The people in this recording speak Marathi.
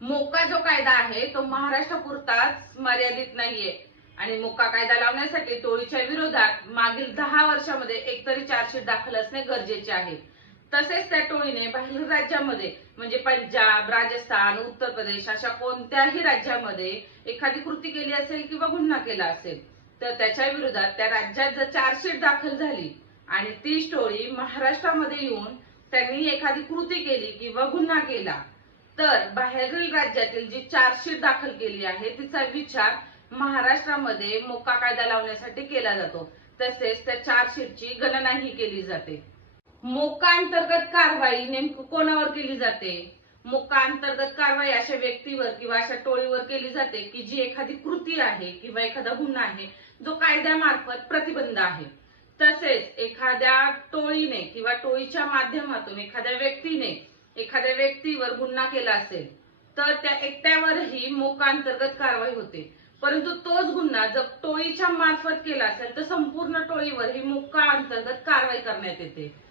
मोका जो कायदा आहे तो महाराष्ट्रापुरताच मर्यादित नाहीये. आणि मोका कायदा लावण्यासाठी टोळीच्या विरोधात मागील दहा वर्षामध्ये एकतरी चार्जशीट दाखल असणे गरजेचे आहे. तसेच त्या टोळीने बाहेर राज्यामध्ये म्हणजे पंजाब राजस्थान उत्तर प्रदेश अशा कोणत्याही राज्यामध्ये एखादी कृती केली असेल किंवा गुन्हा केला असेल तर त्याच्या विरोधात त्या राज्यात जर चार्जशीट दाखल झाली आणि तीच टोळी महाराष्ट्रामध्ये येऊन त्यांनी एखादी कृती केली किंवा गुन्हा केला तर बाहेरील राज्यातील जी चार्जशीट दाखल केली आहे तिचा विचार महाराष्ट्रामध्ये मोका कायदा लावण्यासाठी केला जातो. तसेच त्या चार्जशीटची गणनाही केली जाते. मोका अंतर्गत कारवाई नेमकं कोणावर केली जाते? मोका अंतर्गत कारवाई अशा व्यक्तीवर किंवा अशा टोळीवर केली जाते की जी एखादी कृती आहे किंवा एखादा गुन्हा आहे जो कायद्यामार्फत प्रतिबंध आहे. तसेच एखाद्या टोळीने किंवा टोळीच्या माध्यमातून एखाद्या व्यक्तीने एखाद्या व्यक्तीवर गुन्हा केला असेल तर त्या एकट्यावरही मोका अंतर्गत कारवाई होते. परंतु तोच गुन्हा जर टोळीच्या मार्फत केला असेल तर संपूर्ण टोळीवर ही मोका अंतर्गत कारवाई करण्यात येते.